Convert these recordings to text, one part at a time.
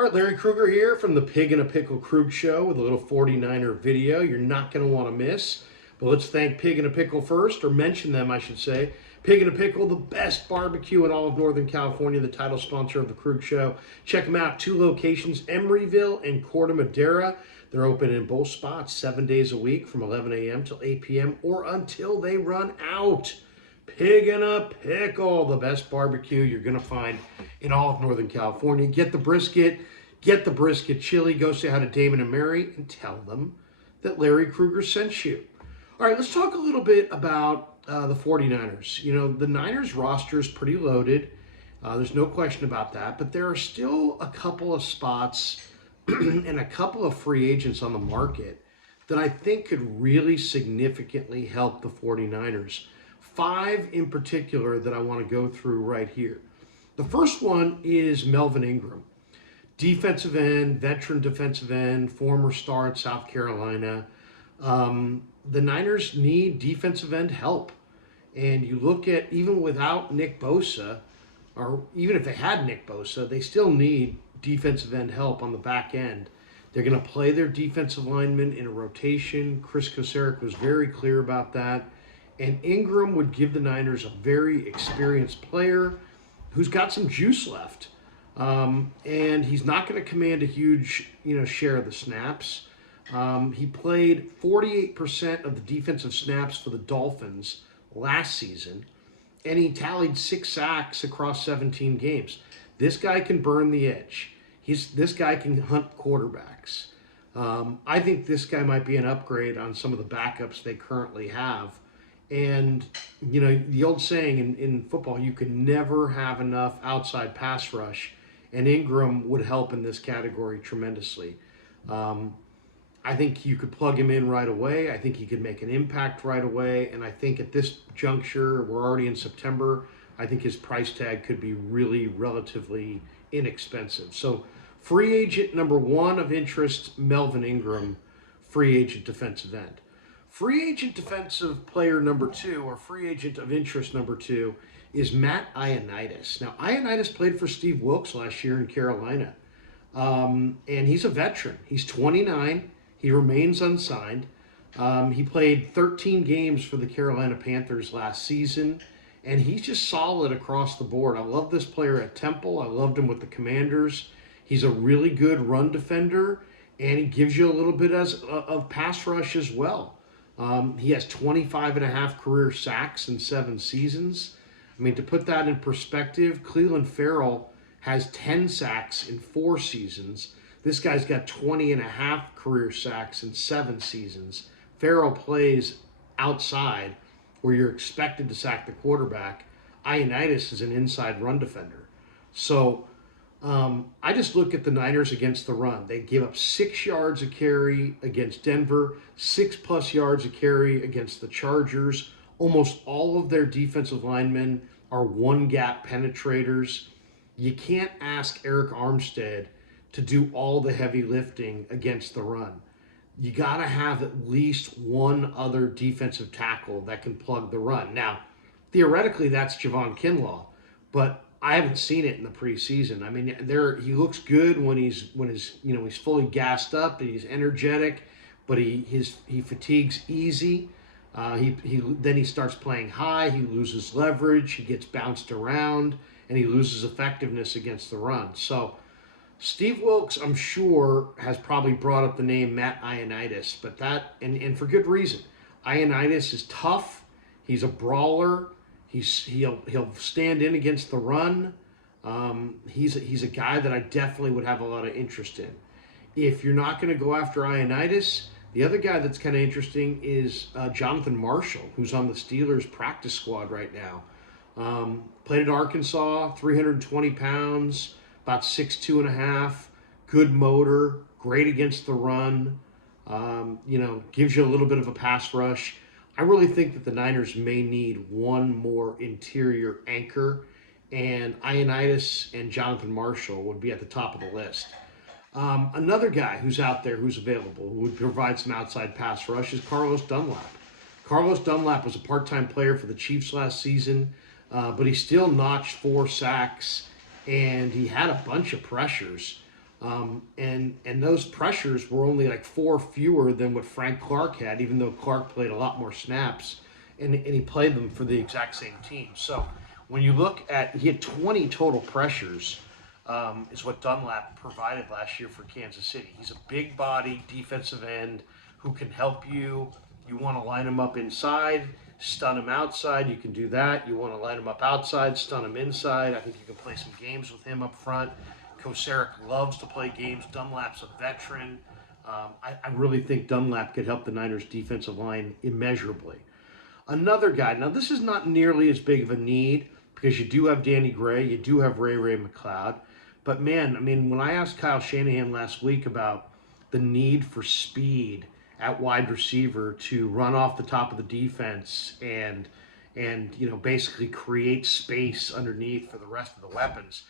All right, Larry Krueger here from the Pig in a Pickle Krug Show with a little 49er video you're not going to want to miss. But let's thank Pig in a Pickle first, or mention them, I should say. Pig in a Pickle, the best barbecue in all of Northern California, the title sponsor of the Krug Show. Check them out, 2 locations, Emeryville and Corte Madera. They're open in both spots 7 days a week from 11 a.m. till 8 p.m. or until they run out. Pig in a Pickle, the best barbecue you're going to find in all of Northern California. Get the brisket chili. Go say hi to Damon and Mary and tell them that Larry Krueger sent you. All right, let's talk a little bit about the 49ers. You know, the Niners roster is pretty loaded. There's no question about that. But there are still a couple of spots and a couple of free agents on the market that I think could really significantly help the 49ers. 5 in particular that I want to go through right here. The first one is Melvin Ingram. Defensive end, veteran defensive end, former star at South Carolina. The Niners need defensive end help. And you look at, even without Nick Bosa, or even if they had Nick Bosa, they still need defensive end help on the back end. They're going to play their defensive linemen in a rotation. Chris Kocurek was very clear about that. And Ingram would give the Niners a very experienced player who's got some juice left. And he's not going to command a huge, share of the snaps. He played 48% of the defensive snaps for the Dolphins last season, and he tallied 6 sacks across 17 games. This guy can burn the edge. This guy can hunt quarterbacks. I think this guy might be an upgrade on some of the backups they currently have. And, the old saying in football, you can never have enough outside pass rush, and Ingram would help in this category tremendously. I think you could plug him in right away. I think he could make an impact right away. And I think at this juncture, we're already in September, I think his price tag could be really relatively inexpensive. So free agent number 1 of interest, Melvin Ingram, free agent defensive end. Free agent defensive player number 2, or free agent of interest number 2, is Matt Ioannidis. Now, Ioannidis played for Steve Wilks last year in Carolina, and he's a veteran. He's 29. He remains unsigned. He played 13 games for the Carolina Panthers last season, and he's just solid across the board. I love this player at Temple. I loved him with the Commanders. He's a really good run defender, and he gives you a little bit of pass rush as well. He has 25.5 career sacks in 7 seasons. I mean, to put that in perspective, Clelin Ferrell has 10 sacks in 4 seasons. This guy's got 20.5 career sacks in 7 seasons. Ferrell plays outside where you're expected to sack the quarterback. Ioannidis is an inside run defender. So I just look at the Niners against the run. They give up 6 yards a carry against Denver, 6+ yards a carry against the Chargers. Almost all of their defensive linemen are one-gap penetrators. You can't ask Eric Armstead to do all the heavy lifting against the run. You got to have at least one other defensive tackle that can plug the run. Now, theoretically, that's Javon Kinlaw, but I haven't seen it in the preseason. I mean, he looks good when he's fully gassed up and he's energetic, but he fatigues easy. Then he starts playing high. He loses leverage. He gets bounced around, and he loses effectiveness against the run. So Steve Wilks, I'm sure, has probably brought up the name Matt Ioannidis, but and for good reason. Ioannidis is tough. He's a brawler. He'll stand in against the run. He's a guy that I definitely would have a lot of interest in. If you're not going to go after Ioannidis, the other guy that's kind of interesting is Jonathan Marshall, who's on the Steelers practice squad right now. Played at Arkansas, 320 pounds, about 6'2.5", good motor, great against the run, gives you a little bit of a pass rush. I really think that the Niners may need one more interior anchor, and Ioannidis and Jonathan Marshall would be at the top of the list. Another guy who's out there who's available who would provide some outside pass rush is Carlos Dunlap. Carlos Dunlap was a part-time player for the Chiefs last season, but he still notched 4 sacks, and he had a bunch of pressures. And those pressures were only like 4 fewer than what Frank Clark had, even though Clark played a lot more snaps, and he played them for the exact same team. So when you look at, he had 20 total pressures, is what Dunlap provided last year for Kansas City. He's a big body defensive end who can help you. You want to line him up inside, stun him outside, you can do that. You want to line him up outside, stun him inside. I think you can play some games with him up front. Koceric loves to play games. Dunlap's a veteran. I really think Dunlap could help the Niners defensive line immeasurably. Another guy, now this is not nearly as big of a need because you do have Danny Gray, you do have Ray McCloud. But man, I mean, when I asked Kyle Shanahan last week about the need for speed at wide receiver to run off the top of the defense and basically create space underneath for the rest of the weapons,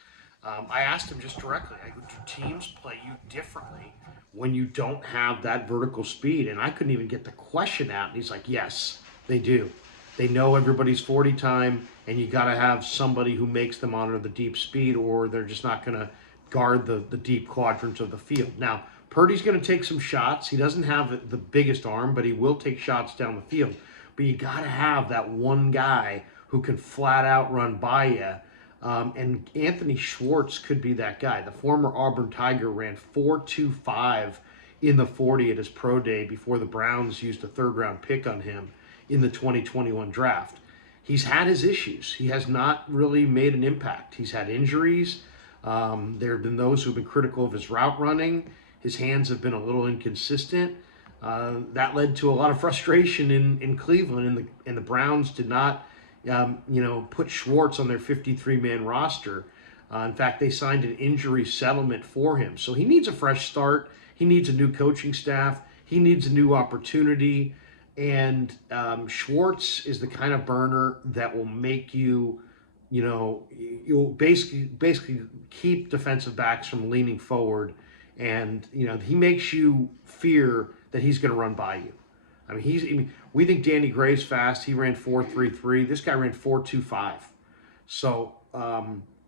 I asked him just directly, do teams play you differently when you don't have that vertical speed? And I couldn't even get the question out. And he's like, yes, they do. They know everybody's 40 time, and you got to have somebody who makes them honor the deep speed, or they're just not going to guard the deep quadrants of the field. Now, Purdy's going to take some shots. He doesn't have the biggest arm, but he will take shots down the field. But you got to have that one guy who can flat out run by you. And Anthony Schwartz could be that guy. The former Auburn Tiger ran 4.25 in the 40 at his pro day before the Browns used a third-round pick on him in the 2021 draft. He's had his issues. He has not really made an impact. He's had injuries. There have been those who've been critical of his route running. His hands have been a little inconsistent. That led to a lot of frustration in Cleveland, and the Browns did not put Schwartz on their 53-man roster. In fact, they signed an injury settlement for him. So he needs a fresh start. He needs a new coaching staff. He needs a new opportunity. And Schwartz is the kind of burner that will make you'll basically keep defensive backs from leaning forward. And, he makes you fear that he's going to run by you. I mean, we think Danny Gray's fast. He ran 4.33. This guy ran 4.25. So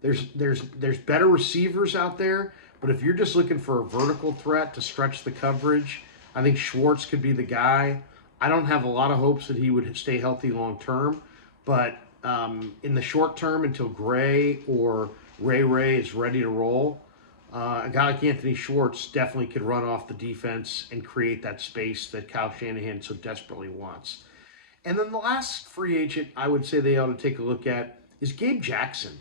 there's better receivers out there. But if you're just looking for a vertical threat to stretch the coverage, I think Schwartz could be the guy. I don't have a lot of hopes that he would stay healthy long term. But in the short term, until Gray or Ray is ready to roll, a guy like Anthony Schwartz definitely could run off the defense and create that space that Kyle Shanahan so desperately wants. And then the last free agent I would say they ought to take a look at is Gabe Jackson.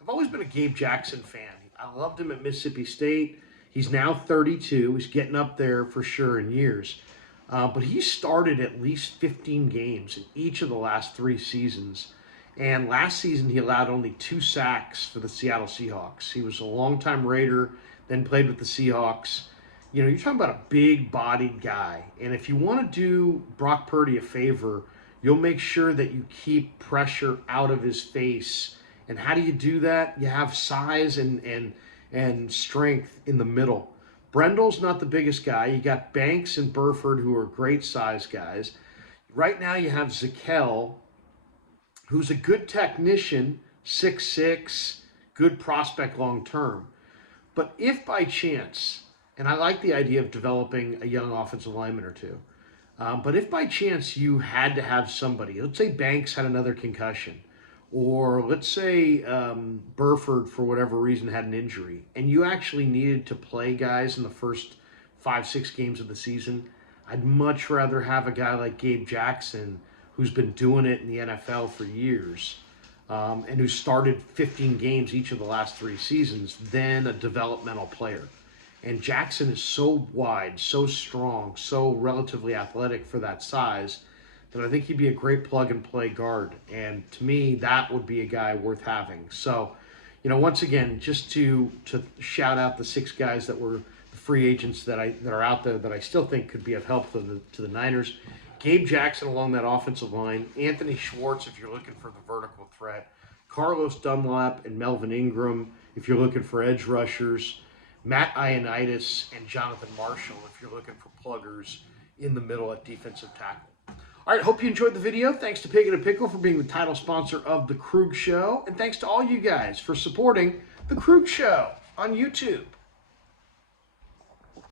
I've always been a Gabe Jackson fan. I loved him at Mississippi State. He's now 32. He's getting up there for sure in years. But he started at least 15 games in each of the last 3 seasons. And last season, he allowed only 2 sacks for the Seattle Seahawks. He was a longtime Raider, then played with the Seahawks. You're talking about a big-bodied guy. And if you want to do Brock Purdy a favor, you'll make sure that you keep pressure out of his face. And how do you do that? You have size and strength in the middle. Brendel's not the biggest guy. You got Banks and Burford, who are great size guys. Right now, you have Zakel, who's a good technician, 6'6", good prospect long term. But if by chance, and I like the idea of developing a young offensive lineman or two, but if by chance you had to have somebody, let's say Banks had another concussion, or let's say Burford, for whatever reason, had an injury, and you actually needed to play guys in the first 5-6 games of the season, I'd much rather have a guy like Gabe Jackson, who's been doing it in the NFL for years, and who started 15 games each of the last 3 seasons, than a developmental player. And Jackson is so wide, so strong, so relatively athletic for that size, that I think he'd be a great plug-and-play guard. And to me, that would be a guy worth having. So, once again, just to shout out the 6 guys that were the free agents that are out there that I still think could be of help to the Niners. Gabe Jackson along that offensive line, Anthony Schwartz if you're looking for the vertical threat, Carlos Dunlap and Melvin Ingram if you're looking for edge rushers, Matt Ioannidis and Jonathan Marshall if you're looking for pluggers in the middle at defensive tackle. All right, hope you enjoyed the video. Thanks to Pig and a Pickle for being the title sponsor of The Krug Show, and thanks to all you guys for supporting The Krug Show on YouTube.